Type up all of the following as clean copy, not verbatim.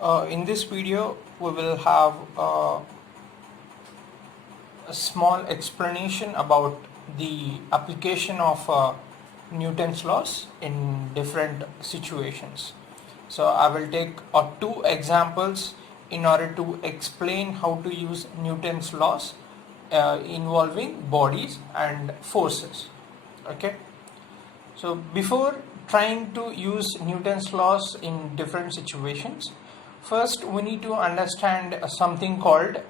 In this video, we will have a small explanation about the application of Newton's laws in different situations. So I will take two examples in order to explain how to use Newton's laws involving bodies and forces. Okay. So before trying to use Newton's laws in different situations, first we need to understand something called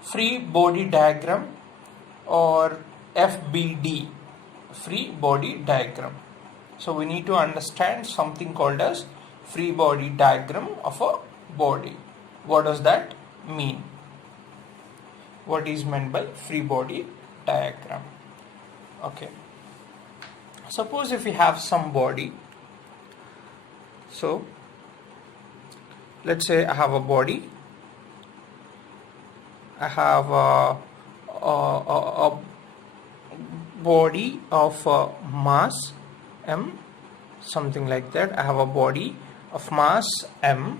free body diagram or FBD, free body diagram. So we need to understand something called as free body diagram of a body. What does that mean? What is meant by free body diagram? Okay. Suppose if we have some body, so let's say I have a body, I have a body of mass m, something like that. I have a body of mass m,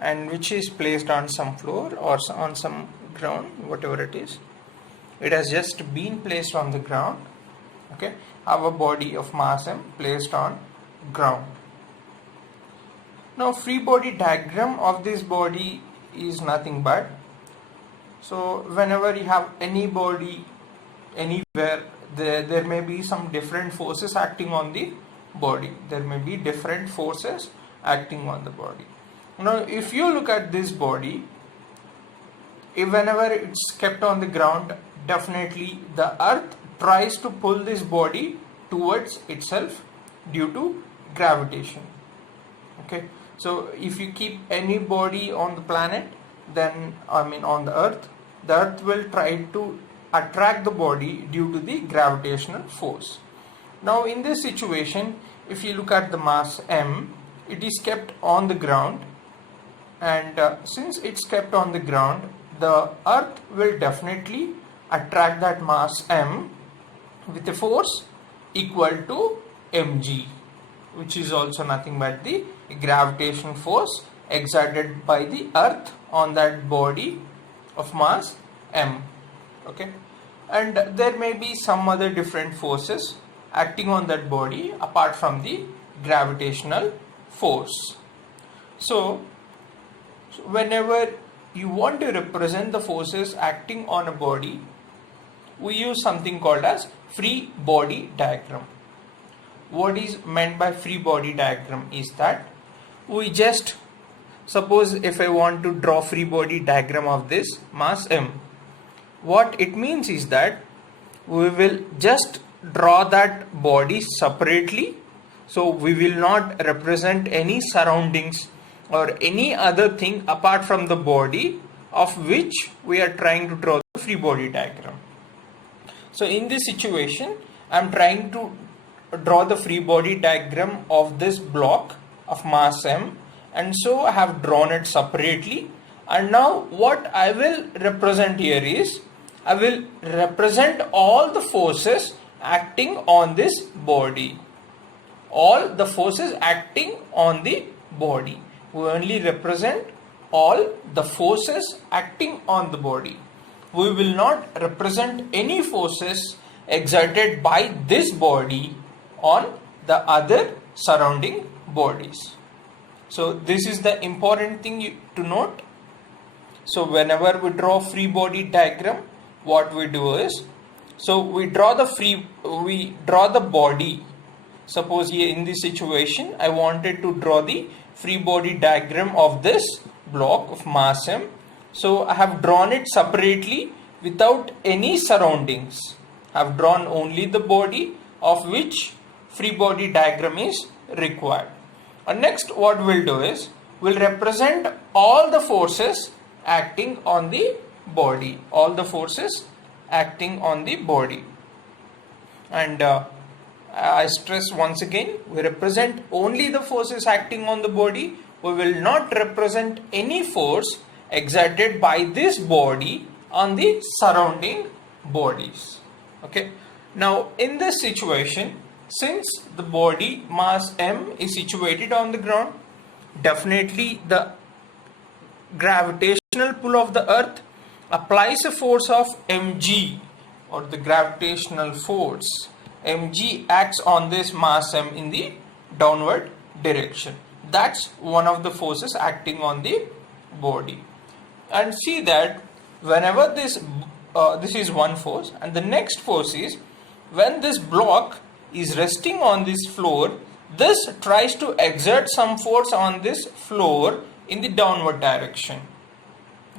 and which is placed on some floor or on some ground, whatever it is. It has just been placed on the ground. Okay, I have a body of mass m placed on ground. Now free body diagram of this body is nothing but, so whenever you have any body anywhere, there may be some different forces acting on the body. There may be different forces acting on the body. Now if you look at this body, whenever it's kept on the ground, definitely the earth tries to pull this body towards itself due to gravitation. Okay, so if you keep any body on the planet, then on the earth will try to attract the body due to the gravitational force. Now in this situation, if you look at the mass m, it is kept on the ground, and since it's kept on the ground, the earth will definitely attract that mass m with a force equal to mg, which is also nothing but the gravitational force exerted by the earth on that body of mass m. Okay, and there may be some other different forces acting on that body apart from the gravitational force. So whenever you want to represent the forces acting on a body, we use something called as free body diagram. What is meant by free body diagram is that we just, suppose if I want to draw free body diagram of this mass m, what it means is that we will just draw that body separately. So we will not represent any surroundings or any other thing apart from the body of which we are trying to draw the free body diagram. So in this situation, I am trying to draw the free body diagram of this block of mass m, and so I have drawn it separately. And now what I will represent here is, I will represent all the forces acting on this body. All the forces acting on the body. We only represent all the forces acting on the body. We will not represent any forces exerted by this body on the other surrounding bodies. So this is the important thing to note. So whenever we draw free body diagram, what we do is, so we draw the body. Suppose here in this situation, I wanted to draw the free body diagram of this block of mass m. So I have drawn it separately without any surroundings. I have drawn only the body of which free body diagram is required. And next what we'll do is, we'll represent all the forces acting on the body. All the forces acting on the body. And I stress once again, we represent only the forces acting on the body. We will not represent any force exerted by this body on the surrounding bodies. Okay. Now in this situation, since the body mass m is situated on the ground, definitely the gravitational pull of the earth applies a force of mg, or the gravitational force mg acts on this mass m in the downward direction. That's one of the forces acting on the body. And see that whenever this is one force, and the next force is when this block is resting on this floor, this tries to exert some force on this floor in the downward direction.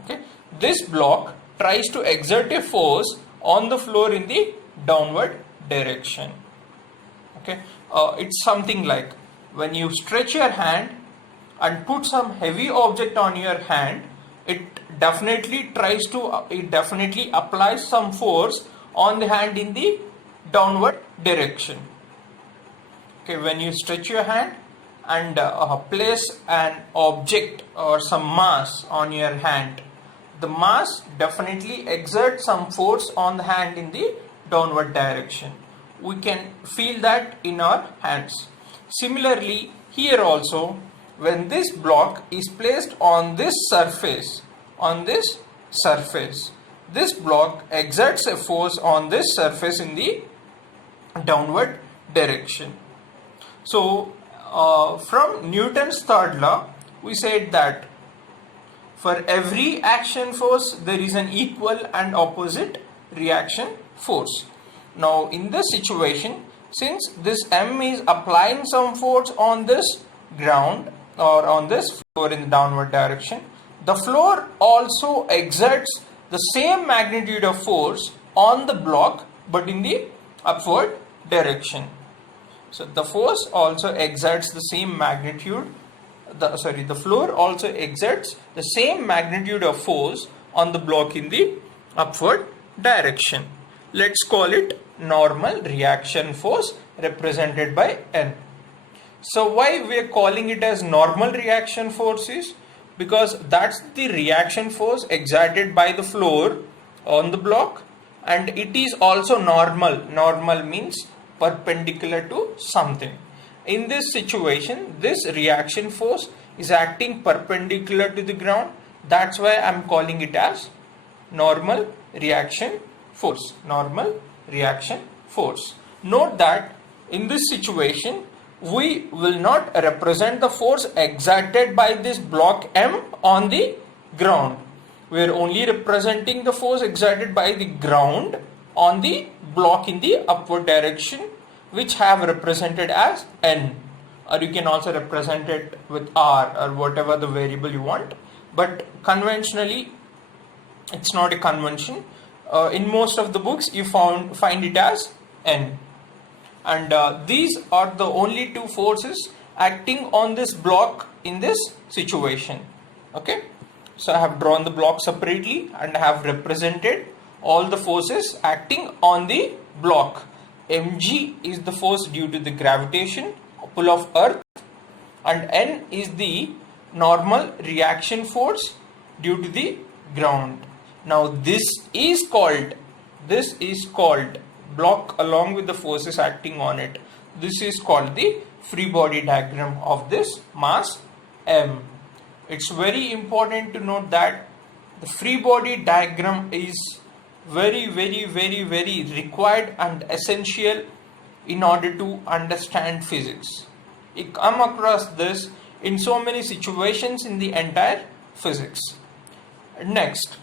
Okay, this block tries to exert a force on the floor in the downward direction. Okay, it's something like when you stretch your hand and put some heavy object on your hand, it definitely applies some force on the hand in the downward direction. Okay, when you stretch your hand and place an object or some mass on your hand, the mass definitely exerts some force on the hand in the downward direction. We can feel that in our hands. Similarly, here also, when this block is placed on this surface, this block exerts a force on this surface in the downward direction. So, from Newton's third law, we said that for every action force, there is an equal and opposite reaction force. Now, in this situation, since this M is applying some force on this ground or on this floor in the downward direction, the floor also exerts the same magnitude of force on the block but in the upward direction. So the force also exerts the same magnitude, the floor also exerts the same magnitude of force on the block in the upward direction. Let's call it normal reaction force represented by N. So why we are calling it as normal reaction force is because that's the reaction force exerted by the floor on the block, and it is also normal. Normal means perpendicular to something. In this situation, this reaction force is acting perpendicular to the ground. That's why I'm calling it as normal reaction force. Normal reaction force. Note that in this situation, we will not represent the force exerted by this block M on the ground. We are only representing the force exerted by the ground on the block in the upward direction, which have represented as N, or you can also represent it with R or whatever the variable you want, but conventionally it's not a convention. In most of the books you find it as N, and these are the only two forces acting on this block in this situation. Okay, so I have drawn the block separately and I have represented all the forces acting on the block. Mg is the force due to the gravitation pull of earth, and N is the normal reaction force due to the ground. Now this is called block along with the forces acting on it. This is called the free body diagram of this mass M. It's very important to note that the free body diagram is very required and essential in order to understand physics. You come across this in so many situations in the entire physics. Next,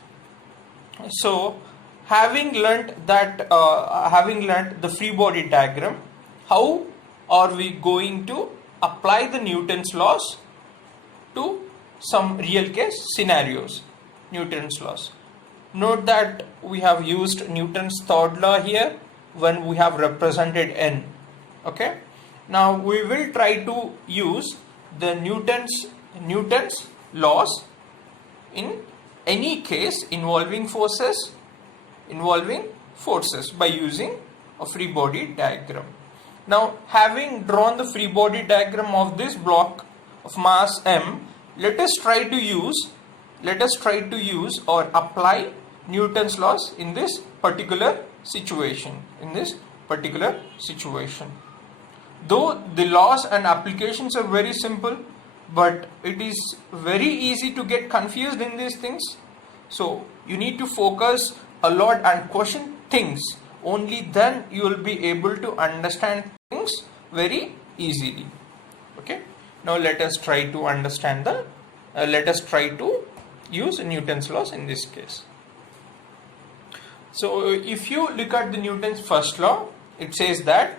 so having learnt the free body diagram, how are we going to apply the Newton's laws to some real case scenarios? Newton's laws. Note that we have used Newton's third law here when we have represented N. Okay. Now we will try to use the Newton's laws in any case involving forces by using a free body diagram. Now, having drawn the free body diagram of this block of mass M, let us try to use or apply Newton's laws in this particular situation. Though the laws and applications are very simple, but it is very easy to get confused in these things. So you need to focus a lot and question things. Only then you will be able to understand things very easily. Okay. Now let us try to understand let us try to use Newton's laws in this case. So if you look at the Newton's first law, it says that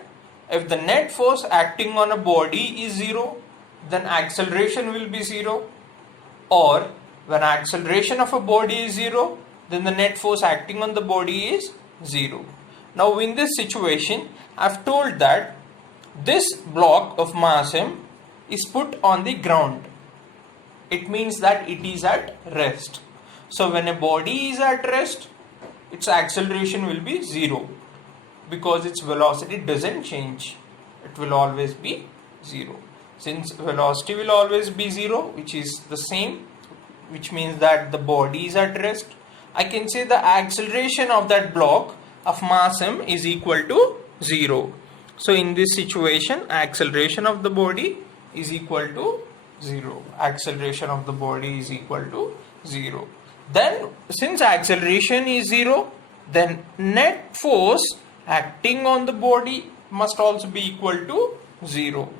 if the net force acting on a body is 0, then acceleration will be 0. Or when acceleration of a body is 0, then the net force acting on the body is 0. Now in this situation, I've told that this block of mass m is put on the ground. It means that it is at rest. So when a body is at rest, its acceleration will be 0 because its velocity doesn't change. It will always be 0. Since velocity will always be 0, which is the same, which means that the body is at rest, I can say the acceleration of that block of mass m is equal to 0. So in this situation, acceleration of the body is equal to 0. Acceleration of the body is equal to 0. Then since acceleration is 0, then net force acting on the body must also be equal to 0.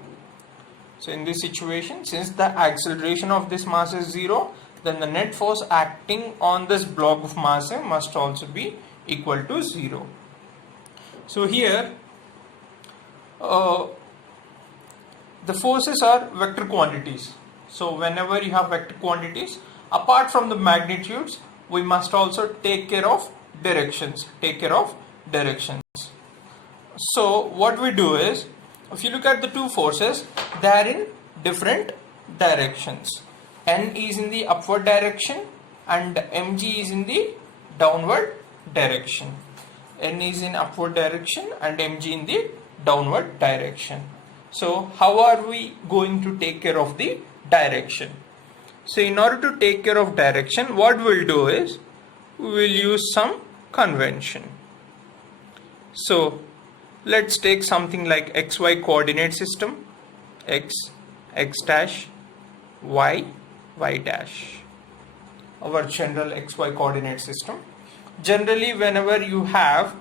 So in this situation, since the acceleration of this mass is 0, then the net force acting on this block of mass m must also be equal to 0. So here the forces are vector quantities. So whenever you have vector quantities, apart from the magnitudes, we must also take care of directions. So what we do is, if you look at the two forces, they are in different directions. N is in the upward direction and mg is in the downward direction. N is in upward direction and mg in the downward direction. So how are we going to take care of the direction? So in order to take care of direction, what we'll do is we will use some convention. So let's take something like xy coordinate system, x dash, y dash, our general xy coordinate system. Generally whenever you have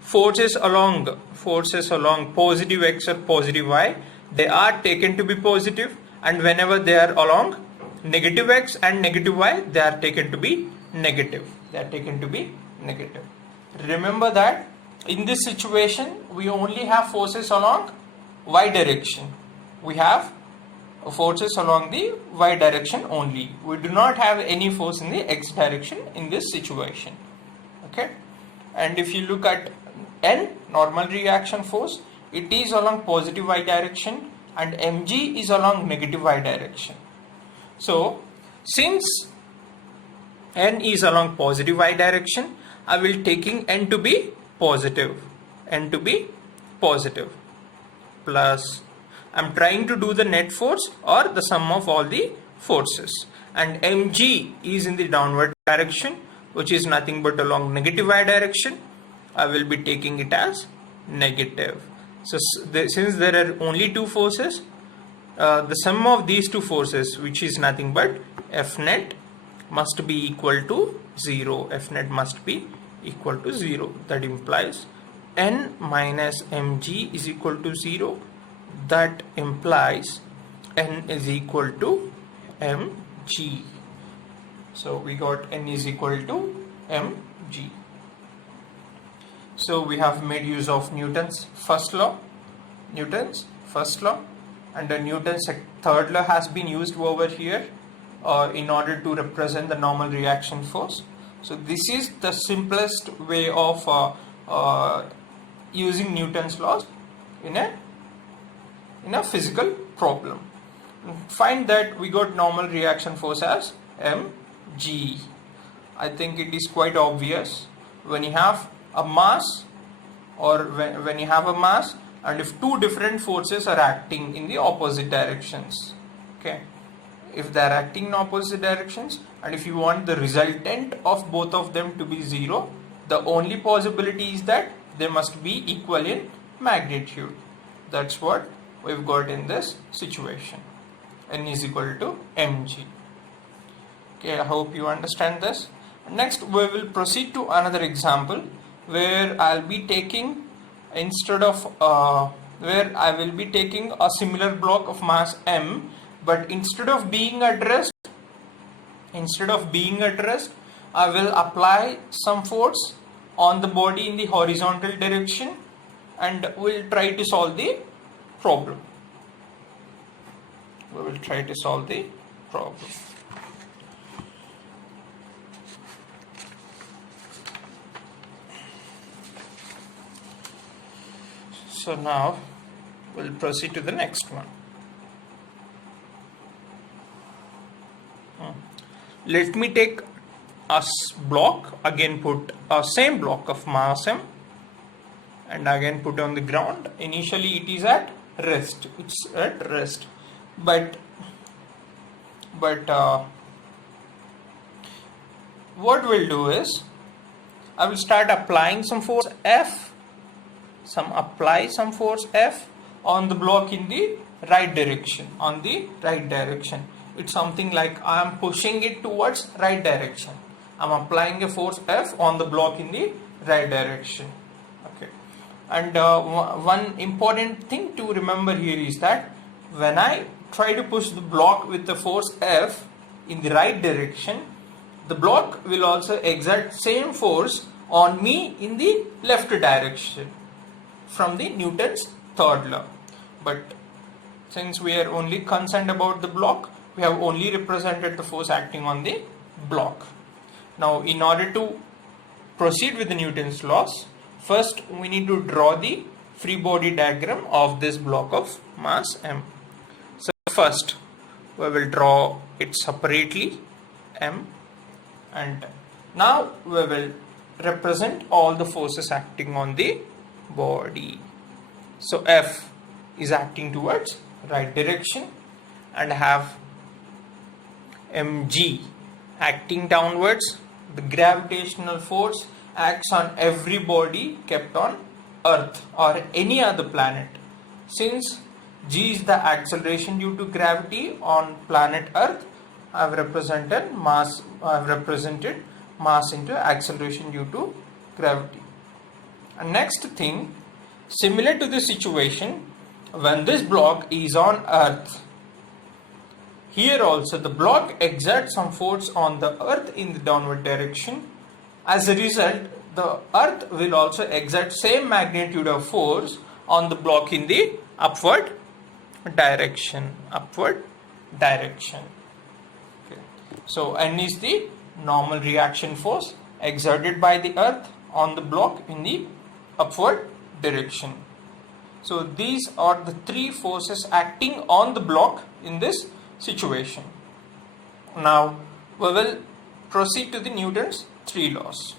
forces along positive x or positive y, they are taken to be positive, and whenever they are along negative x and negative y, they are taken to be negative. Remember that in this situation we only have forces along y direction. We have forces along the y direction only. We do not have any force in the x direction in this situation. Okay, and if you look at N, normal reaction force, it is along positive y direction and mg is along negative y direction. So since N is along positive y direction, I will taking N to be positive, plus I'm trying to do the net force or the sum of all the forces, and mg is in the downward direction, which is nothing but along negative y direction. I will be taking it as negative. So since there are only two forces, the sum of these two forces, which is nothing but F net, must be equal to 0. F net must be equal to 0. That implies N minus mg is equal to 0. That implies N is equal to mg. So we got N is equal to mg. So we have made use of Newton's first law, and the Newton's third law has been used over here in order to represent the normal reaction force. So this is the simplest way of using Newton's laws in a physical problem. Find that we got normal reaction force as mg. I think it is quite obvious. When you have a mass, or when you have a mass, and if two different forces are acting in the opposite directions, okay, if they are acting in opposite directions, and if you want the resultant of both of them to be 0, the only possibility is that they must be equal in magnitude. That's what we've got in this situation. N is equal to mg. Okay, I hope you understand this. Next, we will proceed to another example where I'll be taking instead of where I will be taking a similar block of mass m, but instead of being at rest, I will apply some force on the body in the horizontal direction, and we'll try to solve the problem. So now we'll proceed to the next one. Let me take a block, again put a same block of mass m, and again put on the ground. Initially it is at rest, but what we'll do is I will start applying some force F, on the block in the right direction, It's something like I am pushing it towards right direction. I'm applying a force F on the block in the right direction. Okay. And one important thing to remember here is that when I try to push the block with the force F in the right direction, the block will also exert same force on me in the left direction from the Newton's third law. But since we are only concerned about the block, we have only represented the force acting on the block. Now, in order to proceed with the Newton's laws, first we need to draw the free body diagram of this block of mass m. So first we will draw it separately, m, and now we will represent all the forces acting on the body. So F is acting towards right direction, and have mg acting downwards. The gravitational force acts on every body kept on Earth or any other planet. Since g is the acceleration due to gravity on planet Earth, I have represented mass into acceleration due to gravity. And next thing, similar to this situation, when this block is on Earth, here also the block exerts some force on the Earth in the downward direction. As a result, the Earth will also exert same magnitude of force on the block in the upward direction. Okay. So N is the normal reaction force exerted by the Earth on the block in the upward direction. So these are the three forces acting on the block in this situation. Now we will proceed to the Newton's three laws.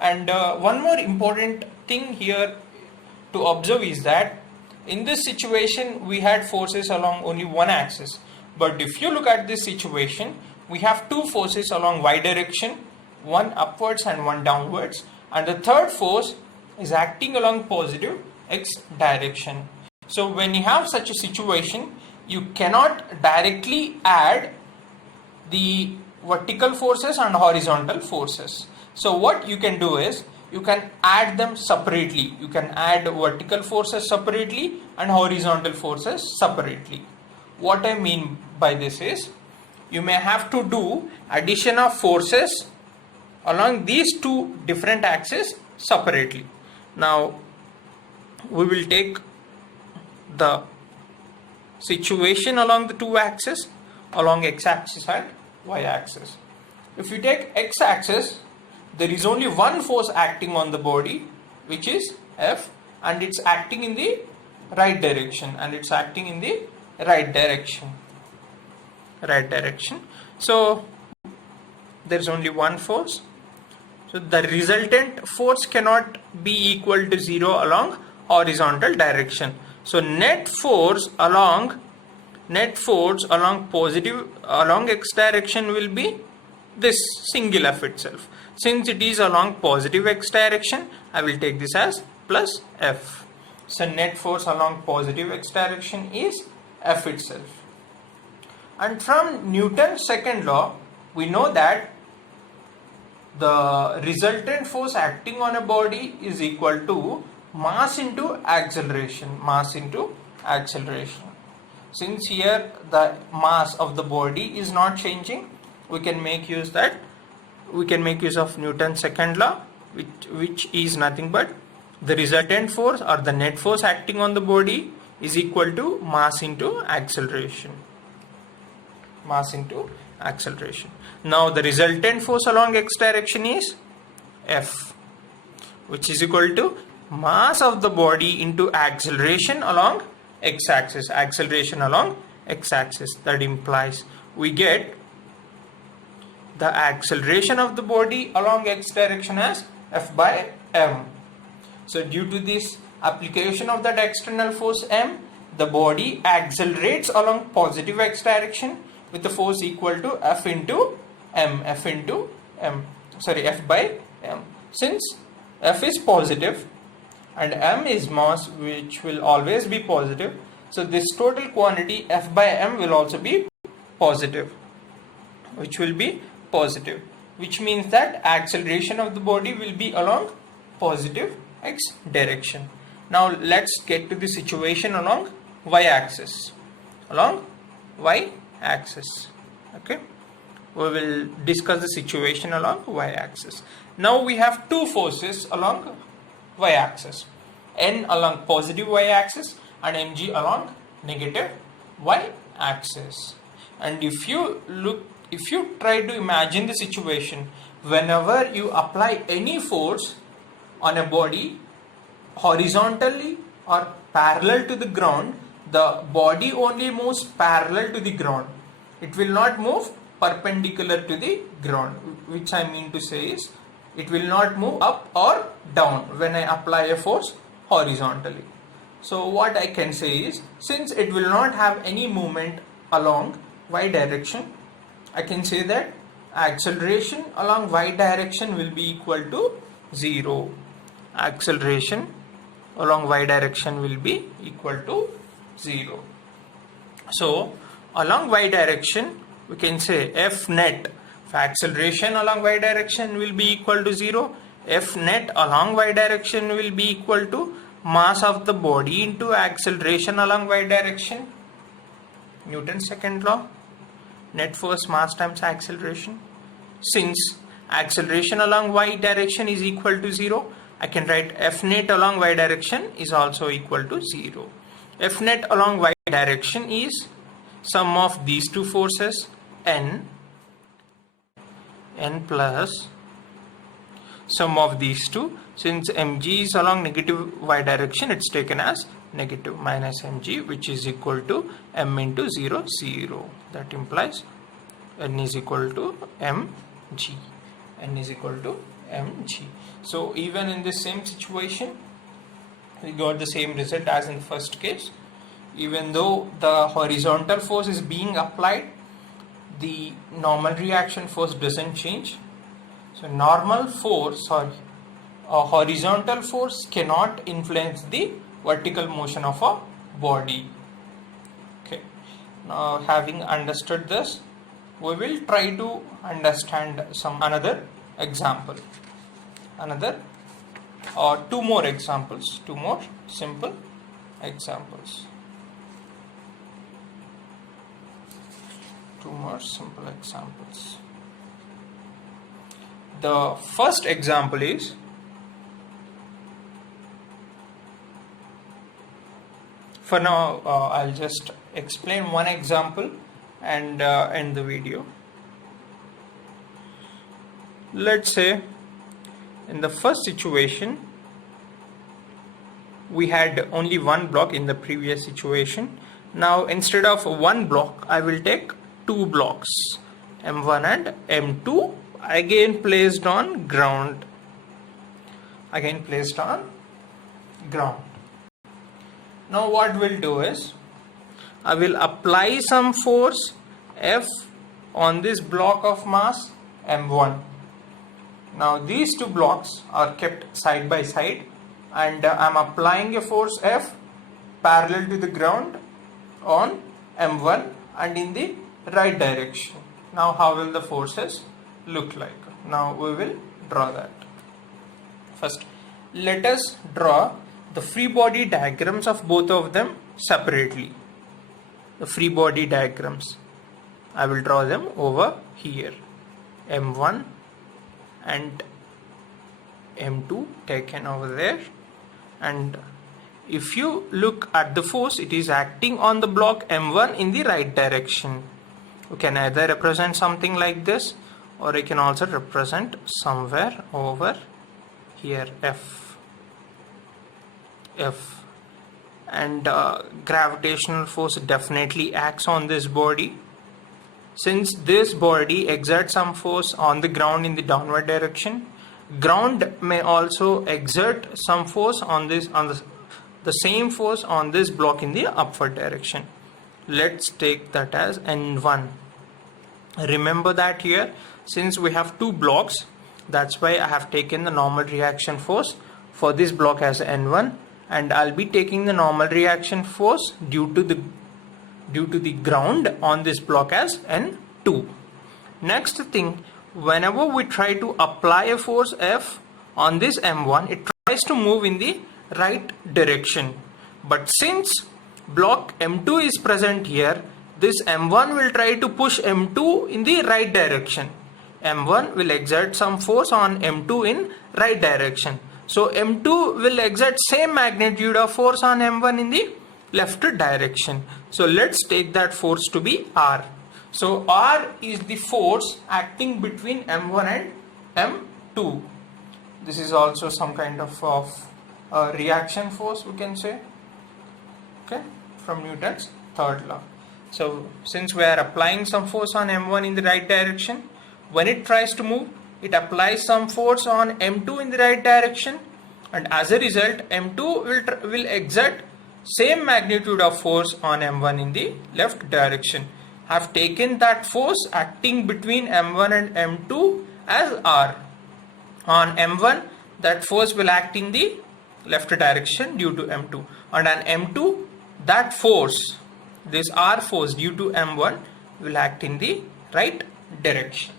And one more important thing here to observe is that in this situation we had forces along only one axis, but if you look at this situation, we have two forces along y direction, one upwards and one downwards, and the third force is acting along positive x direction. So when you have such a situation, you cannot directly add the vertical forces and horizontal forces. So what you can do is you can add them separately. You can add vertical forces separately and horizontal forces separately. What I mean by this is you may have to do addition of forces along these two different axes separately. Now we will take the situation along the two axes, along x-axis and y-axis. If you take x-axis, there is only one force acting on the body, which is F, and it's acting in the right direction, So there's only one force. So the resultant force cannot be equal to 0 along horizontal direction. So net force along x direction will be this single F itself. Since it is along positive x direction, I will take this as plus F. So net force along positive x direction is F itself. And from Newton's second law, we know that the resultant force acting on a body is equal to mass into acceleration. Mass into acceleration. Since here the mass of the body is not changing, we can make use of Newton's second law, which is nothing but the resultant force or the net force acting on the body is equal to mass into acceleration. Mass into acceleration. Now the resultant force along x direction is F, which is equal to mass of the body into acceleration along x-axis. Acceleration along x-axis. That implies we get the acceleration of the body along x direction as F by m. So due to this application of that external force m, the body accelerates along positive x direction with the force equal to F into m. F by m. Since F is positive and m is mass, which will always be positive, so this total quantity F by m will also be positive, which means that acceleration of the body will be along positive x direction. Now let's get to the situation along y-axis. Okay, we will discuss the situation along y-axis. Now we have two forces along y-axis, N along positive y-axis and mg along negative y-axis. And if you try to imagine the situation, whenever you apply any force on a body horizontally or parallel to the ground, the body only moves parallel to the ground. It will not move perpendicular to the ground, which I mean to say is it will not move up or down when I apply a force horizontally. So what I can say is, since it will not have any movement along y direction, I can say that acceleration along y direction will be equal to 0. Acceleration along y direction will be equal to 0. So along y direction we can say F net for acceleration along y direction will be equal to 0. F net along y direction will be equal to mass of the body into acceleration along y direction. Newton's second law. Net force mass times acceleration. Since acceleration along y direction is equal to 0, I can write F net along y direction is also equal to 0. F net along y direction is sum of these two forces, n plus sum of these two. Since mg is along negative y direction, it's taken as negative minus mg, which is equal to m into 0, 0. That implies n is equal to mg. So even in this same situation, we got the same result as in the first case. Even though the horizontal force is being applied, the normal reaction force doesn't change. So horizontal force cannot influence the vertical motion of a body. Okay. Now, having understood this, we will try to understand another example, two more simple examples. The first example is, for now I'll just explain one example and end the video. Let's say in the first situation we had only one block in the previous situation. Now instead of one block, I will take two blocks, M1 and M2, again placed on ground. Now what we'll do is, I will apply some force F on this block of mass M1. Now these two blocks are kept side by side and I'm applying a force F parallel to the ground on M1 and in the right direction. Now how will the forces look like? Now we will draw that. First, let us draw the free body diagrams of both of them separately. The free body diagrams, I will draw them over here. M1 and M2 taken over there, and if you look at the force, it is acting on the block M1 in the right direction. You can either represent something like this, or you can also represent somewhere over here F. And gravitational force definitely acts on this body. Since this body exerts some force on the ground in the downward direction, ground may also exert some force on this, the same force on this block in the upward direction. Let's take that as N1. Remember that here, since we have two blocks, that's why I have taken the normal reaction force for this block as N1, and I'll be taking the normal reaction force due to the ground on this block as N2. Next thing, whenever we try to apply a force F on this M1, it tries to move in the right direction. But since block M2 is present here, this M1 will try to push M2 in the right direction. M1 will exert some force on M2 in right direction. So M2 will exert same magnitude of force on M1 in the left direction. So let's take that force to be R. So R is the force acting between M1 and M2. This is also some kind of reaction force, we can say, okay, from Newton's third law. So since we are applying some force on M1 in the right direction, when it tries to move, it applies some force on M2 in the right direction, and as a result M2 will exert same magnitude of force on M1 in the left direction. I have taken that force acting between M1 and M2 as R. On M1, that force will act in the left direction due to M2, and on M2, that force, this R force due to M1, will act in the right direction.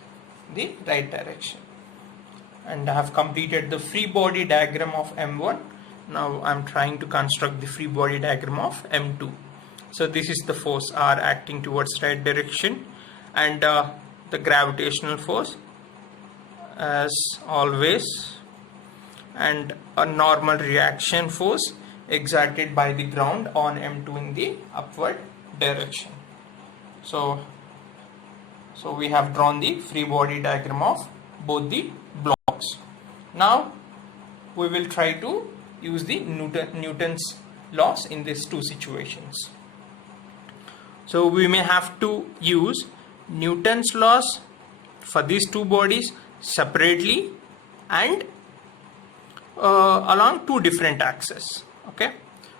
And I have completed the free body diagram of M1. Now I am trying to construct the free body diagram of M2. So this is the force R acting towards right direction, and the gravitational force as always, and a normal reaction force exerted by the ground on M2 in the upward direction. So we have drawn the free body diagram of both the blocks. Now we will try to use the Newton's laws in these two situations. So we may have to use Newton's laws for these two bodies separately and along two different axes. Okay,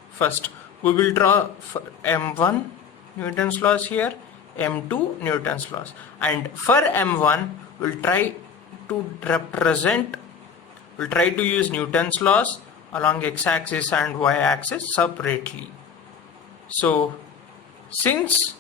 first we will draw for M1 Newton's laws here, M2 Newton's laws, and for M1 we'll try to use Newton's laws along x-axis and y-axis separately. So since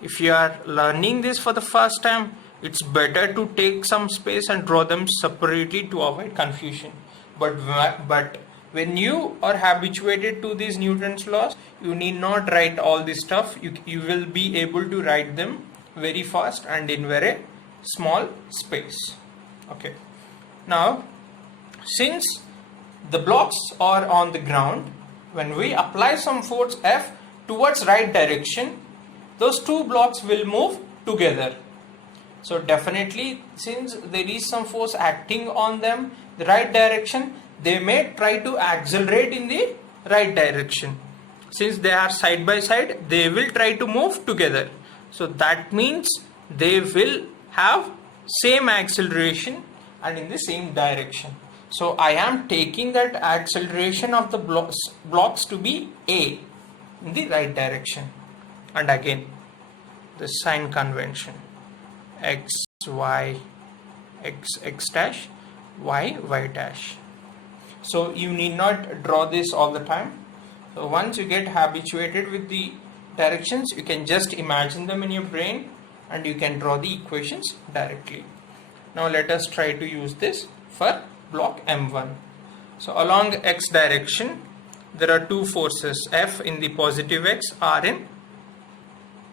if you are learning this for the first time, it's better to take some space and draw them separately to avoid confusion. But when you are habituated to these Newton's laws, you need not write all this stuff. You will be able to write them very fast and in very small space. Okay. Now, since the blocks are on the ground, when we apply some force F towards right direction, those two blocks will move together. So definitely, since there is some force acting on them the right direction, they may try to accelerate in the right direction. Since they are side by side, they will try to move together. So that means they will have same acceleration and in the same direction. So I am taking that acceleration of the blocks to be A in the right direction. And again, the sign convention, x, y, x dash, y dash. so you need not draw this all the time. So once you get habituated with the directions, you can just imagine them in your brain and you can draw the equations directly. Now let us try to use this for block M1. So along x direction there are two forces, F in the positive x, R in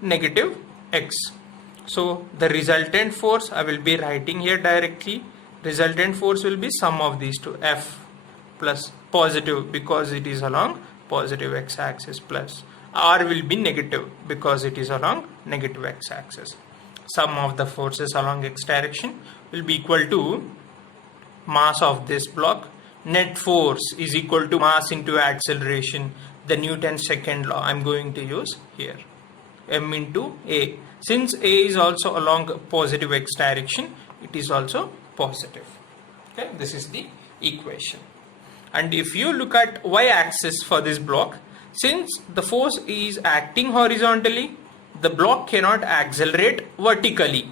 negative x. So the resultant force I will be writing here directly. Resultant force will be sum of these two, F plus positive because it is along positive x axis, plus R will be negative because it is along negative x axis. Sum of the forces along x direction will be equal to mass of this block. Net force is equal to mass into acceleration, the Newton's second law I am going to use here, m into a. Since a is also along positive x direction, it is also positive. Okay, this is the equation. And if you look at y axis for this block, since the force is acting horizontally, the block cannot accelerate vertically.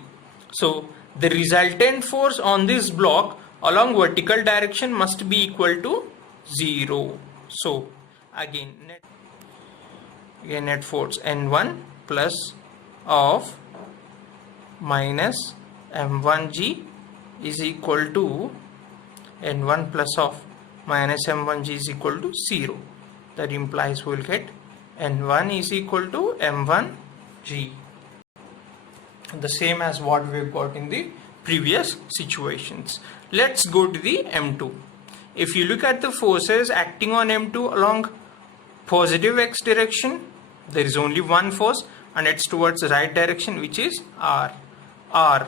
So the resultant force on this block along vertical direction must be equal to 0. So again net force N1 plus of minus M1g is equal to N1 plus of minus M1g is equal to 0. That implies we will get N1 is equal to M1g, the same as what we got in the previous situations. Let's go to the M2. If you look at the forces acting on M2 along positive x direction, there is only one force and it's towards the right direction, which is R. R,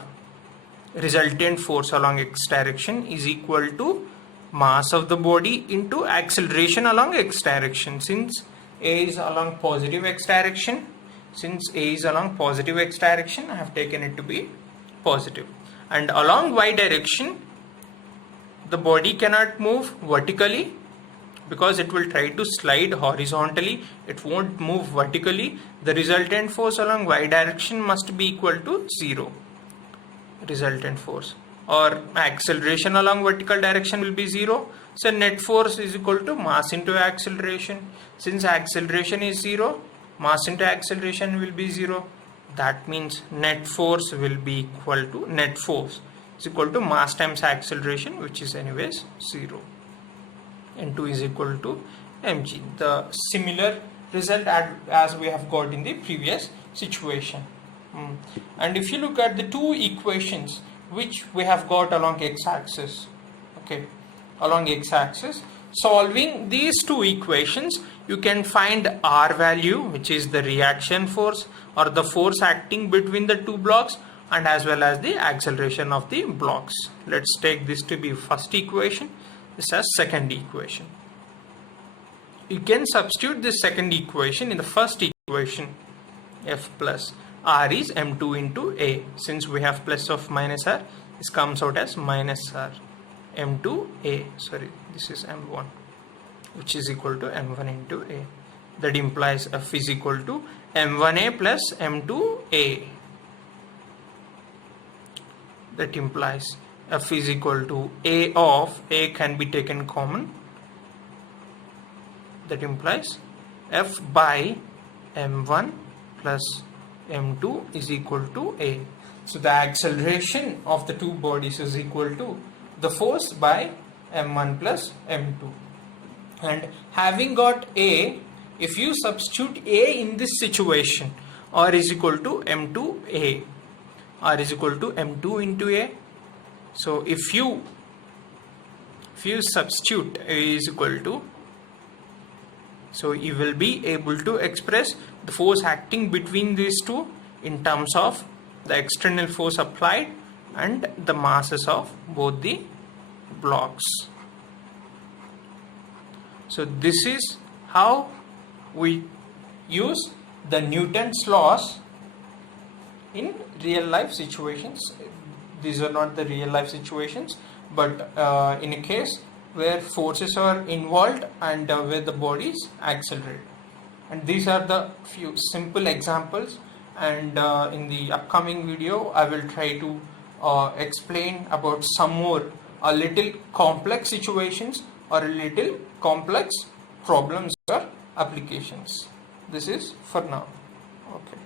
resultant force along x direction, is equal to mass of the body into acceleration along x direction. Since A is along positive x direction, I have taken it to be positive. And along y direction, the body cannot move vertically because it will try to slide horizontally. It won't move vertically. The resultant force along y direction must be equal to 0. Resultant force or acceleration along vertical direction will be 0. So net force is equal to mass into acceleration. Since acceleration is 0, mass into acceleration will be 0. That means net force will be equal to is equal to mass times acceleration, which is anyways 0. N2 is equal to mg. The similar result as we have got in the previous situation. And if you look at the two equations which we have got along x-axis, okay, along x-axis, solving these two equations, you can find R value, which is the reaction force or the force acting between the two blocks, and as well as the acceleration of the blocks. Let's take this to be first equation, this as second equation. You can substitute this second equation in the first equation. F plus R is M2 into A. Since we have plus of minus R, this comes out as minus R. M2A, sorry, this is M1, which is equal to M1 into A. That implies F is equal to M1A plus M2A. That implies F is equal to A of A can be taken common. That implies F by M1 plus M2 is equal to A. So the acceleration of the two bodies is equal to the force by M1 plus M2. And having got A, if you substitute A in this situation, R is equal to M2A. R is equal to M2 into A. So if you substitute A is equal to, so you will be able to express the force acting between these two in terms of the external force applied and the masses of both the blocks. So this is how we use the Newton's laws in real life situations. These are not the real life situations, but in a case where forces are involved and where the bodies accelerate. And these are the few simple examples, and in the upcoming video I will try to explain about some more a little complex situations or a little complex problems or applications. This is for now. Okay.